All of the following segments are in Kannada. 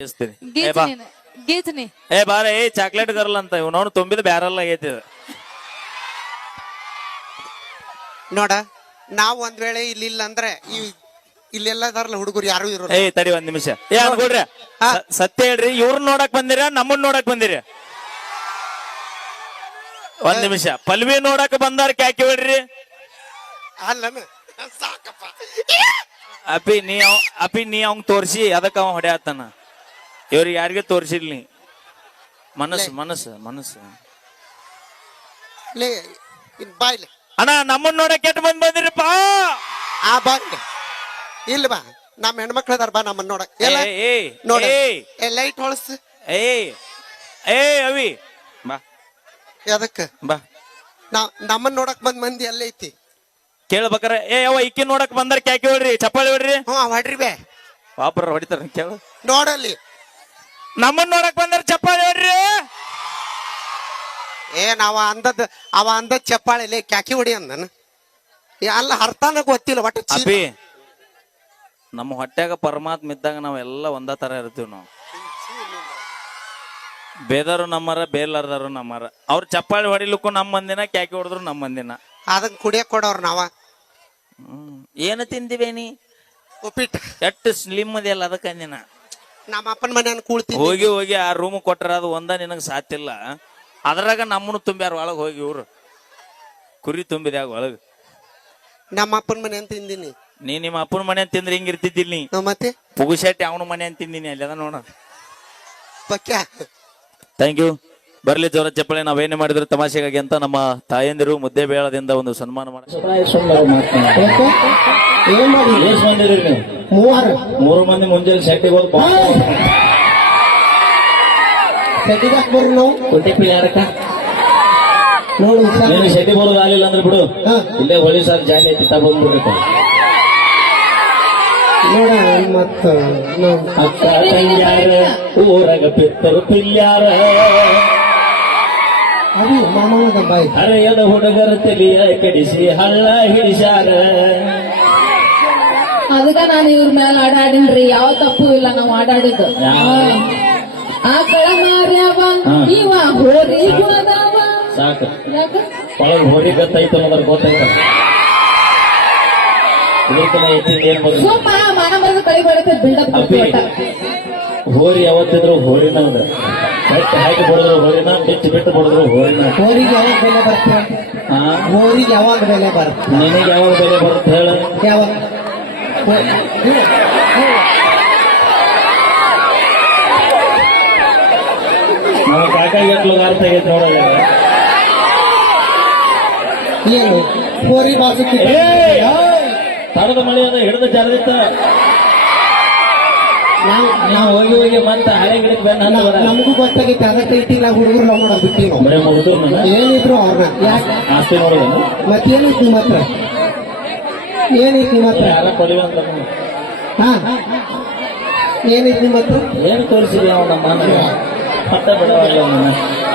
ಇಸ್ತೀನಿ. ಏ ಬಾ. ಗೀಚನಿ ಏ ಬಾರ ಏ ಚಾಕ್ಲೇಟ್ ಗರ್ಲ್ ಅಂತ ಇವ್ ನೋಡು ತುಂಬಿದ ಬ್ಯಾರಲ್ ಆಗೈತಿ ಇದು. ನೋಡ ನಾವ್ ಒಂದ್ ವೇಳೆ ಇಲ್ಲಿ ಇಲ್ಲ ಅಂದ್ರೆ ಈ ಇಲ್ಲೆಲ್ಲ ಇದಾರಲ್ಲ ಹುಡುಗರು ಯಾರು ಇರೋಲ್ಲ. ಏ ತಡಿ ಒಂದ್ ನಿಮಿಷ. ಏ ಅನ್ಕೊಡ್ರಿ ಹಾ. ಸತ್ಯ ಹೇಳ್ರಿ ಇವ್ರನ್ನ ನೋಡಕ್ ಬಂದಿರ ನಮ್ಮನ್ ನೋಡಕ್ ಬಂದಿರಿ? ಒಂದ್ ನಿಮಿಷ. ಪಲ್ವಿ ನೋಡಕ್ ಬಂದಾರ ಕ್ಯಾಕಿ ಬಿಡ್ರಿ. ಅಲ್ಲನ ಸಾಕಪ್ಪ. ಅಪಿ ನೀ ಅವ್- ಅಪಿ ನೀ ಅವಂಗ್ ತೋರ್ಸಿ ಅದಕ್ಕ ಅವ ಹೊಡ್ಯಾತಾನ. ಇವ್ರಿಗೆ ಯಾರಿಗೆ ತೋರಿಸಿರ್ಲಿ. ನೀ ಮನಸ್ಸು ಮನಸ್ಸು ಮನಸ್ಸು. ಲೇ ಇನ್ ಬಾಯ್ಲೆ ಅಣ್ಣ ನಮ್ಮನ್ನ ನೋಡಕ್ ಕೆಟ್ಟ ಬಂದ್ ಬಂದಿರಪ್ಪ. ಆ ಬಾ ಇಲ್ಲ. ಬಾ. ನಮ್ಮ ಹೆಣ್ಮಕ್ಳು ಅದಾರ ಬಾ ನಮ್ಮನ್ನ ನೋಡಕ್. ಎಲ್ಲ ಏಯ್, ನೋಡಿ. ಏಯ್. ಏ ಲೈಟ್ ಹೊಳಸ್. ಏಯ್ ಏ ಅವಿ. ಬಾ. ಅದಕ್ಕ ಬಾ. ನಾ ನಮ್ಮನ್ನ ನೋಡಕ್ ಬಂದ್ ಮಂದಿ ಎಲ್ಲ ಐತಿ. ಕೇಳ್ಬೇಕಾರ ಏ ಅವ ಇಕ್ಕಿ ನೋಡಕ್ ಬಂದಾರ ಕ್ಯಾಕಿ ಹೊಡ್ರಿ ಚಪ್ಪಾಳಿ ಹೊಡ್ರಿ. ಹ್ಞೂ ಹೊಡ್ರಿ ಬೇ. ವಾಪರ ಹೊಡಿತಾರ ಕೇಳು. ನೋಡಲ್ಲಿ. ನಮ್ಮನ್ ನೋಡಕ್ ಬಂದ್ರೆ ಚಪ್ಪಾಳೆ ಹೇಳ್ರಿ ಏ ಅವ ಅಂದದ್ ಅವ ಅಂದದ್ ಚಪ್ಪಾಳೆಲೆ ಕ್ಯಾಕಿ ಹೊಡಿ ಅಂದನ ಏ, ಅಲ್ಲ ಅರ್ಥನ ಗೊತ್ತಿಲ್ಲ ಒಟ್ಟು ಚೀಲ. ನಮ್ಮ ಹೊಟ್ಯಾಗ ಪರಮಾತ್ಮ ಇದ್ದಾಗ ನಾವೆಲ್ಲ ಒಂದ ತರ ಇರ್ತೀವಿ ನಾವು. ಬೇದರು ನಮ್ಮರ ಬೇಲಾರ್ದಾರು ನಮ್ಮರ. ಅವ್ರ ಚಪ್ಪಾಳಿ ಹೊಡಿಲಿಕ್ಕು ನಮ್ಮ ಮಂದಿನ ಕ್ಯಾಕಿ ಹೊಡೆದ್ರು ನಮ್ಮ ಮಂದಿನ. ಅದನ್ನ ಕುಡಿಯಕ್ ಕೊಡೋರ್ ನಾವ. ಹ್ಮ್. ಏನು ತಿಂದಿವೇನಿ ಉಪ್ಪಿಟ್ಟು. ಎಷ್ಟು ಸ್ಲಿಮ್ ಅದೆಯಲ್ಲ ಅದಕ್ಕೆ ಅಂದಿನ ನಮ್ಮ ಅಪ್ಪನ ಮನೆಯನ್ನ ಕೂಳ್ತೀನಿ ಹೋಗಿ ಹೋಗಿ ಆ ರೂಮ್ ಕೊಟ್ಟರೆ ಅದು ಒಂದ ನಿನಗೆ ಸಾತಿಲ್ಲ ಅದ್ರಾಗ ನಮ್ಮನ್ನು ತುಂಬ್ಯಾರ ಒಳಗೆ ಹೋಗಿ ಇವ್ರು. ಕುರಿ ತುಂಬಿದ್ಯಾಗ ಒಳಗೆ. ನಮ್ಮ ಅಪ್ಪನ ಮನೆ ಅಂತ ತಿಂದಿನಿ. ನೀ ನಿಮ್ಮ ಅಪ್ಪನ ಮನೆ ಅಂತ ತಿಂದ್ರೆ ಹಿಂಗ್ ಇರ್ತಿದ್ದಿಲ್ಲ ನೀ. ಹ್ಮ್, ಮತ್ತೆ? ಪುಗುಶೆಟ್ಟಿ ಅವನ ಮನೆ ಅಂತ ತಿಂದಿನಿ ಅಲ್ಲಿ ಅದ ನೋಡ. ಪಕ್ಕ ಥ್ಯಾಂಕ್ ಯು ಬರ್ಲಿ ಜೋರ ಚಪ್ಪಳೆ ನಾವೇನೇ ಮಾಡಿದ್ರು ತಮಾಷೆಗಾಗಿ ಅಂತ ನಮ್ಮ ತಾಯಂದಿರು ಮುದ್ದೆ ಬೇಳದಿಂದ ಒಂದು ಸನ್ಮಾನ ಮಾಡಿ ಮೂರು ಮಂದಿ ಮುಂಜಾನೆ ಸೆಟ್ಟಿಗೆ ಹೋದ್ ಸೆಟ್ಟಿಗೆ ಬರ್ರಿ ನಾವು? ಯಾರಕ್ಕ? ನೋಡು ನೀನು ಶೆಟ್ಟಿ ಬರೋದು ಆಗಲಿಲ್ಲ ಅಂದ್ರೆ ಬಿಡು. ಇಲ್ಲೇ ಹೊಳಿ ಸಾರ್ ಜಾಲಿ ಐತಿ ತಗೊಂಡ್ಬಿಡ್ಬೇಕು ನೋಡ ಮತ್ತ ನಾವು. ಅಕ್ಕ ತಂಗ್ಯಾರ ಊರಾಗ ಪಿತ್ತರು ಪಿಲ್ಯಾರ ಅದು ಮಾಮನ ಬಾಯಿ ಹರೆಯದ ಹುಡುಗರ ತಿಳಿಯ ಕೆಡಿಸಿ ಹಳ್ಳ ಹಿಡಿಸ್ಯಾರ ಅದಕ್ಕ ನಾನು ಇವ್ರ ಮೇಲೆ ಆಡಾಡಿನ್ರಿ ಯಾವ ತಪ್ಪು ಇಲ್ಲ ನಾವು ಆಡಾಡಿದ್ದು. ಆ ಆಕಳ ಮಾರ್ಯಾವ. ಇವ ಹೋರಿ ಹೋದವ. ಸಾಕು. ಒಳಗ್ ಹೋರಿ ಗತ್ತೈತೆ ಅನ್ನೋದ್ರ ಇದಕ್ಕೆಲ್ಲ ಏನ್ ಬಂದ್ರು ಸುಮ್ಮ ಮಾನ ಮರದ ಕಳಿ ಬರುತ್ತೆ ಬಿಲ್ಡಪ್ ಹೋರಿ ಯಾವತ್ತಿದ್ರು ಹೋರಿ ಅಂದ್ರೆ ಬೆಟ್ಟ ಹಾಕಿ ಹೊಡೆದ್ರು ಹೋರಿನ ಬಿಟ್ಟು ಬಿಟ್ಟು ಹೊಡೆದ್ರು ಹೋರಿನ. ಯಾವಾಗ ಬೆಲೆ ಬರ್ತದೆ ಹಾ ಯಾವಾಗ ಬೆಲೆ ಬರ್ತದೆ ನಿನಗೆ ಯಾವಾಗ ಬೆಲೆ ಬರುತ್ತೆ ಹೇಳ. ಯಾವಾಗ? ನಮ್ಮ ಕಾಕ ಎಟ್ಲು ಅರ್ಥ ಆಗೈತೆ ನೋಡಲ್ಲ ಏನು? ಹೋರಿ ಬಾಸುತ್ತೆ ತಡದ ಮಳೆ ಅದ ಹಿಡಿದ ಜಾರದಿತ್ತ. ನಾವು ಹೋಗಿ ಹೋಗಿ ಮತ್ತೆ ಹಳೆ ಗಿಡಕ್ಕೆ ಬೆನ್ನ ಹತ್ತದ ನಮಗೂ ಗೊತ್ತಾಗೈತೆ ಅದಕ್ಕೆ ಇಟ್ಟಿಲ್ಲ ಹುಡುಗರು ನಾವು ಮಾಡೋದು ಬಿಟ್ಟಿವಿ ನಾವು. ಬರೇ ಮುಗಿದ್ರು ನನ್ನ ಏನಿದ್ರು ಅವ್ರನ್ನ ಯಾಕೆ? ಆಸ್ತಿ ಮತ್ತೇನೈತಿ ನಿಮ್ಮ ಹತ್ರ? ಏನೈತಿ ನಿಮ್ಮ ಹತ್ರ? ಯಾರ ಪಡಿವಂತ ಹಾ. ಏನೈತಿ ನಿಮ್ಮ ಹತ್ರ? ಏನು ತೋರಿಸಿದ್ವಿ ಅವ ನಮ್ಮ ಅಣ್ಣ ಪಟ್ಟ ಬಿಡವಲ್ಲ ಅವನನ್ನ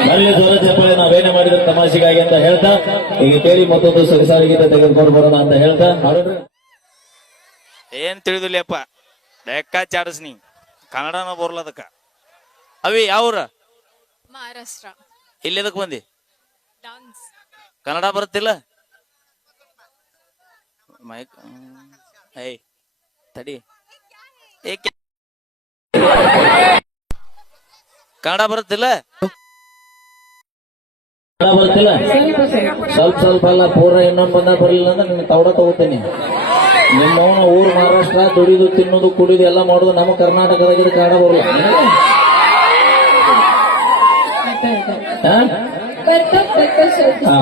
ಅಲ್ಲಿ ಜೋರ ಚಪ್ಪಲಿ ನಾವೇನೇ ಮಾಡಿದ್ರೆ ತಮಾಷೆಗಾಗಿ ಅಂತ ಹೇಳ್ತಾ ಈಗ ಕೇಳಿ ಮತ್ತೊಂದು ಸೊಗಸಾರಿ ಗೀತೆ ತೆಗೆದುಕೊಂಡು ಬರೋಣ ಅಂತ ಹೇಳ್ತಾ ಏನ್ ತಿಳಿದಿಲ್ಲಪ್ಪ ಲೆಕ್ಕಾಚಾರಸ್ ನೀ ಕನ್ನಡನ ಬರ್ಲದಕ್ಕ ಅವಿ ಯಾವ್ರ ಮಹಾರಾಷ್ಟ್ರ. ಇಲ್ಲಿ ಎದಕ್ ಬಂದಿ? ಡಾನ್ಸ್. ಕನ್ನಡ ಬರುತ್ತಿಲ್ಲ? ಮೈಕ್ ಹೇ ತಡಿ. ಏಕೆ? ಕನ್ನಡ ಬರುತ್ತಿಲ್ಲ? ಕನ್ನಡ ಬರ್ತಿಲ್ಲ ಸ್ವಲ್ಪ ಸ್ವಲ್ಪ ಅಲ್ಲ ಪೂರ ಇನ್ನೊಂದು ಬಂದ ಬರಲಿಲ್ಲ ಅಂದ್ರೆ ನಿನ್ನ ತೌಡ ತಗೋತೀನಿ. ನಿಮ್ಮ ಊರು ಮಹಾರಾಷ್ಟ್ರ ದುಡಿದು ತಿನ್ನೋದು ಕುಡಿದು ಎಲ್ಲ ಮಾಡೋದು ನಮ್ಮ ಕರ್ನಾಟಕದಾಗಿದ್ರೆ ಕನ್ನಡ ಬರಲ್ಲ. ಹಾ? ಬರ್ತಾವ್ ಬರ್ತಾವ್ ಸ್ವಲ್ಪ. ಹಾ,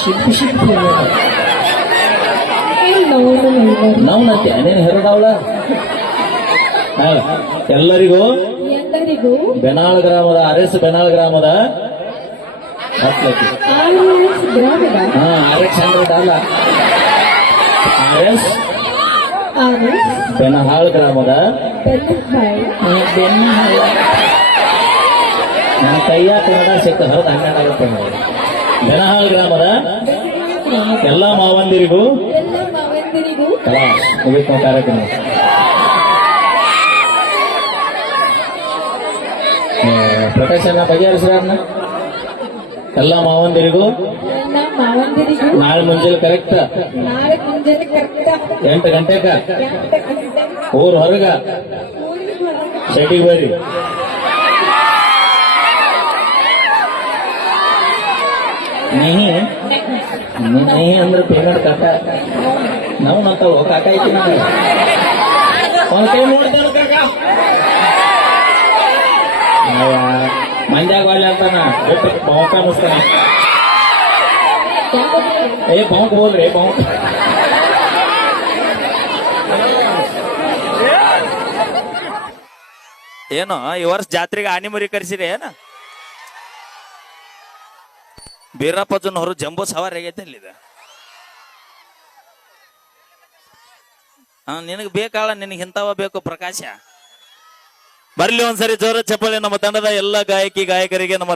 ಶಿಲ್ಪಿ ಶಿಲ್ಪಿ ಏನ್ ನೋವು ನೋವು. ನಾವು ನತ್ತೆ ಅನೇನು ಹೆರಡವಳ ಎಲ್ಲರಿಗೂ? ಬೆನಾಳ್ ಗ್ರಾಮದ ಆರ್ ಎಸ್ ಬೆನಾಳ್ ಗ್ರಾಮದ ಹತ್ತು ಲಕ್ಷ ಹಾ ಆರ್ ಎಕ್ಸ್ ಹಂಡ್ರೆಡ್ ಅಲ್ಲ. ಆರ್ ಎಸ್ ಬೆನ್ನಹಾಳ್ ಗ್ರಾಮದ ಬೆನ್ನಹಾಳ ನನ್ನ ಕೈಯ ಕನ್ನಡ ಸಿಕ್ಕ ಹೌದು ಹನ್ನೆರಡು ಆಗುತ್ತೆ ನೋಡಿ. ಗ್ರಾಮದ ಎಲ್ಲ ಮಾವಂದಿರಿಗೂ. ಮುಗಿಸ್ಕೊ ಕಾರ್ಯಕ್ರಮ. ಪ್ರಕಾಶನ ಬಗೆಹರಿಸ್ರ ಎಲ್ಲ ಮಾವಂದಿರಿಗೂ ನಾಳೆ ಮುಂಜಾನೆ ಕರೆಕ್ಟ್ ನಾಳೆ ಮುಂಜಾನೆ ಕರೆಕ್ಟ್ ಎಂಟು ಗಂಟೆಕ? ಊರ್ ಹೊರಗ? ಶೆಟ್ಟಿಗೆ ಬರ್ರಿ ನಹಿ? ನಹಿ ಅಂದ್ರೆ ಪೇಮೆಂಟ್ ಕಟ್ಟ. ನಾವು ನಂತಾವ ಕಾಕ ಐತಿ ಒಂದ್ ಕೈ ಕಾಕ. ಮಂದ್ಯಾಗ ಒಳ್ಳೆ ಅಂತಾನ. ಬಿಟ್ಟು ಬಾವುಕ ಏ ಬಾವುಕ್ ಬೋಲ್ರಿ ಬಾವುಕ್ ಏನು, ಈ ವರ್ಷ ಜಾತ್ರೆಗೆ ಆನಿ ಮರಿ ಕರ್ಸಿರಿ, ಏನ? ಬೀರಪ್ಪಜನ್ ಹೊರ ಜಂಬೋ ಸವಾರಿ ಆಗೈತೆ ಅಲ್ಲಿ ಆ ಹಾ, ನಿನಗೆ ಬೇಕಾಳ, ನಿನಗೆ ಇಂಥವ ಬೇಕು ಪ್ರಕಾಶ. ಬರ್ಲಿ ಒಂದ್ಸರಿ ಜೋರ ಚಪ್ಪಲಿ, ನಮ್ಮ ತಂಡದ ಎಲ್ಲ ಗಾಯಕಿ, ಗಾಯಕರಿಗೆ, ನಮ್ಮ